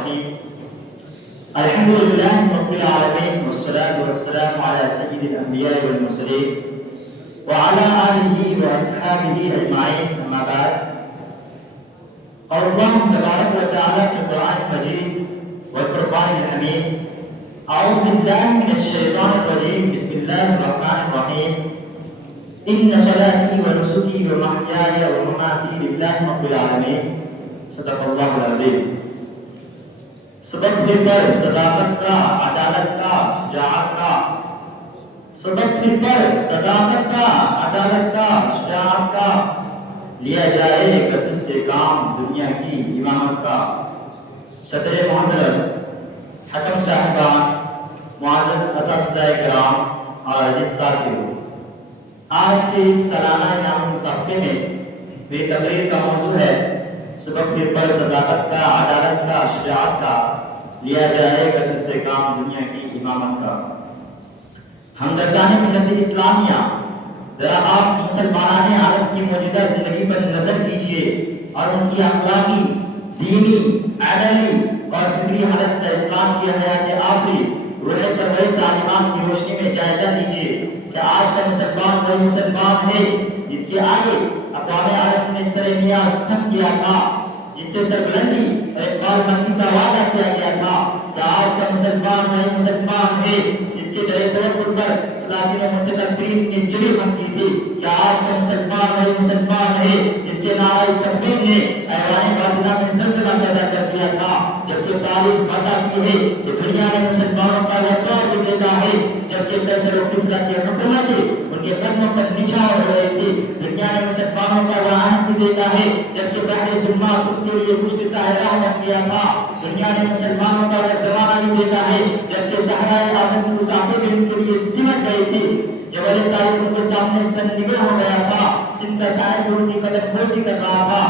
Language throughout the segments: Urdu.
الرحيم الحمد لله رب العالمين والصلاة والسلام على سيد الأنبياء والمرسلين وعلى آله وأصحابه أجمعين أما بعد قال الله تبارك وتعالى في القرآن المجيد والفرقان الحميد أعوذ بالله من الشيطان الرجيم بسم الله الرحمن الرحيم إن صلاتي ونسكي ومحياي ومماتي لله رب العالمين صدق اللہ العظیم. سبق پھر پر صداقت کا، عدالت کا، شجاعت کا. سبق پھر پر صداقت کا، عدالت کا، شجاعت کا. لیا جائے قدس سے کام دنیا کی امامت کا. صدر محترم، حکم صاحبان، معزز اساتذہ کرام اور عزیز ساتھیو، آج کے اس سالانہ انعام مسابقے میں میری تقریر کا موضوع ہے سبق پھر پر صداقت کا، عدالت کا، شجاعت کا. لیا جائے قدس سے کام دنیا کی امامت کا. ہمدردان ملت اسلامیہ، ذرا آپ مسلمانان عالم کی موجودہ زندگی پر نظر کیجیے اور ان کی اخلاقی، دینی، عدلی اور فکری حالت کا اسلام کی حیات آخری روح پرور تعلیمات کی روشنی میں جائزہ لیجیے کہ آج کا مسلمان وہی مسلمان ہے جس کے آگے اقوام عالم نے سر نیاز خم کیا تھا، جس سے سربلندی اور اقبال مندی کا وعدہ کیا گیا تھا کہ آج کا مسلمان وہی مسلمان ہے جس کے در توکل پر سلاطین و متکبرین نے جری خم کی تھی کہ آج کا مسلمان وہی مسلمان ہے جس کے نعرہ تکبیر نے ایوان باطنہ میں زلزلہ پیدا کر دیا تھا. جبکہ تاریخ بتاتی ہے کہ دنیا نے مسلمانوں کا لطور بھی دیتا ہے، جبکہ کیسر و کسرا کی حکومتیں ان کے قدموں پر نچھاور ہو رہی تھی. دنیا نے مسلمانوں کا وعہد بھی دیتا ہے، جبکہ پہلے ظلمات ان کے لیے مشکل راہ بن گیا تھا. دنیا نے مسلمانوں کا زمانہ بھی دیتا ہے، جبکہ صحرائے اعظم کی مسافر بھی ان کے لیے سمٹ گئی تھی. جبل طارق ان کے سامنے سن نگل ہو گیا تھا، سندھ کا سائے ان کی قدم بوسی کر رہا تھا.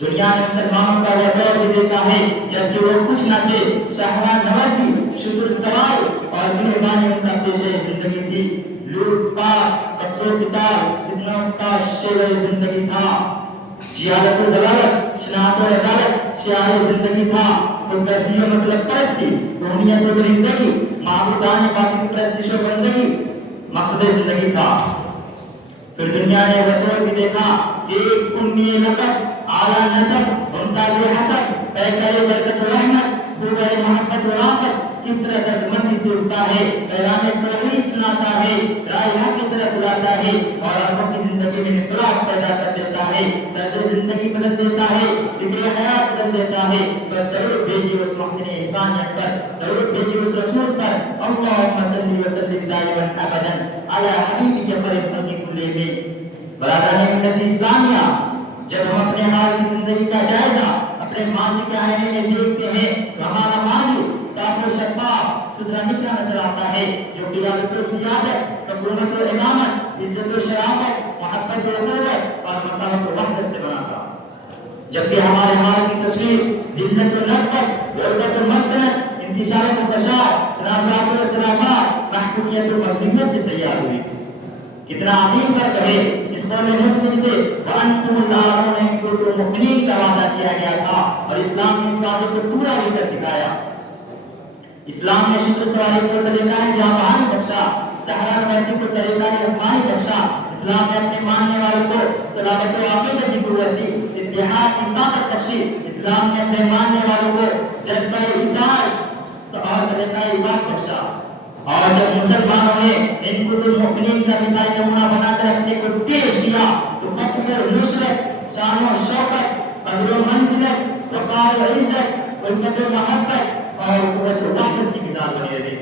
دنیا نے مسلمانوں کا دور بھی دیتا ہے، جبکہ وہ کچھ نہ تھے. صحرا نوردی، شکر سوال اور مہربانی ان کا پیشے زندگی تھی. لوٹ پاٹ، قتل و قتال، فتنہ کا شیوہ زندگی تھا. جہالت و ضلالت، شناعت و عدالت شعار زندگی تھا. خودغرضی و مطلب پرستی، روحانیت و درندگی، معبودان باطل پرستش و بندگی مقصد زندگی تھا. پھر دنیا نے وہ دور بھی دیکھا کہ ایک امی لقب، اعلیٰ نسب، ممتاز حسب، پیکر برکت و رحمت، پروگر محبت و رافت کس طرح دردمندی سے اٹھتا ہے، پیغام توحید سناتا ہے، راہ حق کی طرف بلاتا ہے اور آنکھوں کی زندگی میں انقلاب پیدا کر دیتا ہے، طرز زندگی بدل دیتا ہے، فکر حیات بدل دیتا ہے. بس درود بھیجیے اس محسن انسانیت پر، درود بھیجیے اس رسول پر. اللہم صلی وسلم دائما ابدا علی حبیبک خیر خلق کلہم. برادران ملت اسلامیہ، جب ہم اپنے حال کی زندگی کا جائزہ اپنے ماضی کے آئینے میں دیکھتے ہیں تو ہمارا ماضی صاف و شفاف ستھرا نکلا نظر آتا ہے، جو قیادت و سیادت، حکومت و امامت، عزت و شرافت، محبت و اخوت اور مساوات و وحدت سے بنا تھا. جبکہ ہمارے حال کی تصویر ذلت و نفرت، غربت و مسکنت، انتشار و انتشار، تنازعات و اختلافات، محکومیت و مظلومیت سے تیار ہوئی. کتنا عظیم فرق ہے اس قوم مسلم سے. وَأَنْتُمُ الْأَعْلَوْنَ إِن كُنتُم مُؤْمِنِينَ کا وعدہ کیا گیا تھا اور اسلام نے اس وعدے کو پورا بھی کر دکھایا. اسلام نے شکر سواری کو سلیقہ جہاں بہانی بخشا، صحرا نوردی کو طریقہ رحمانی بخشا. اسلام نے اپنے ماننے والوں کو صلابت و عقیدت کی قوت دی، اتحاد کی طاقت بخشی. اسلام نے اپنے ماننے والوں کو جذبہ اطاعت اور سلیقہ عبادت بخشا. اور جب مسلمانوں نے ان کتب مؤمنین کا مثال نمونہ بنا کر اپنے کو پیش کیا تو فخر و نصرت، شان و شوکت، قدر و منزلت، وقار و عزت، الفت و محبت اور قوت و وحدت کی مثال بنی رہی.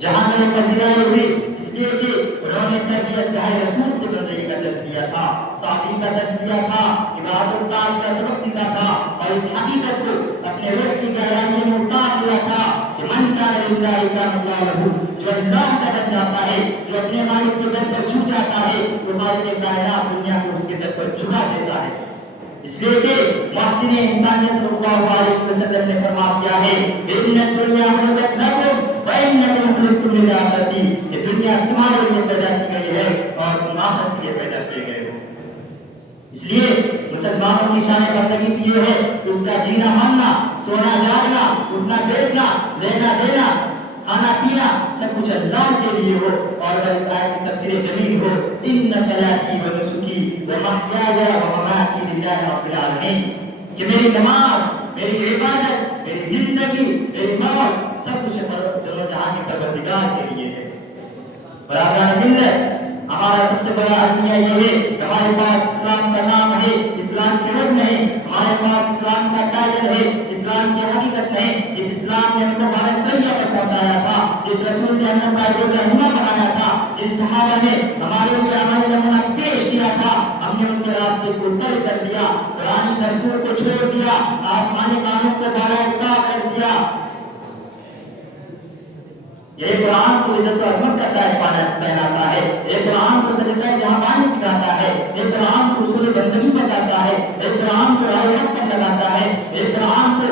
جہاں میں پذیرائی ہوئی اس لیے کہ انہوں نے تربیت گاہ رسول سے بندگی کا درس دیا تھا، سادگی کا درس دیا تھا، عبادت و طاعت کا سبق سیکھا تھا اور اس حقیقت کو اپنے روح کی گہرائیوں میں اتار دیا تھا کہ من کان للہ کان اللہ لہ. جو اللہ کا بن جاتا ہے، جو اپنے مالک کے در پر جھک جاتا ہے، تو مالک کائنات دنیا کو اس کے در پر جھکا دیتا ہے. اس لیے کہ محسن انسانیت صلی اللہ علیہ وسلم نے فرما دیا ہے ان الدنیا خلقت لکم وانکم خلقتم للآخرۃ، یہ دنیا تمہارے لیے پیدا کی گئی ہے اور تم آخرت کے لیے پیدا کیے گئے ہو. اس لیے مسلمانوں کی شان بندگی یہ ہے کہ اس کا جینا مرنا، سونا جاگنا، اٹھنا بیٹھنا، لینا دینا، کھانا پینا سب کچھ اللہ کے لیے ہو۔ اور اگر اس آیت کی تفسیر جمیل ہو، ان صلاتی و نسکی و محیای و مماتی للہ رب العالمین، کہ میری نماز، میری عبادت، میری زندگی، میری موت سب کچھ جل جہاں کے پروردگار کے لیے ہے۔ برابران ملت، ہمارا سب سے بڑا المیہ یہ ہے کہ ہمارے پاس اسلام کا نام ہے، اسلام کی رکن ہے، ہمارے پاس اسلام کا ٹائٹل ہے، اسلام کی حقیقت ہے۔ اس اسلام نے ہم کو بھارت دریا پر پہنچایا تھا، اس رسول نے ہمیں بائبل کا رہنما بنایا تھا، ان صحابہ نے ہمارے لیے ہمارے نمونہ پیش کیا تھا، ہم نے ان کے راستے کو ترک کر دیا، قرآنی دستور کو چھوڑ دیا، آسمانی قانون کو بالائے کر دیا۔ یہ قرآن کو عزت و عظمت کا تاج پہناتا ہے، یہ قرآن کو سجدہ جہاں پانی سکھاتا ہے، یہ قرآن کو اصول بندگی بتاتا ہے، یہ قرآن کو رائے حق پر لگاتا ہے، یہ قرآن کو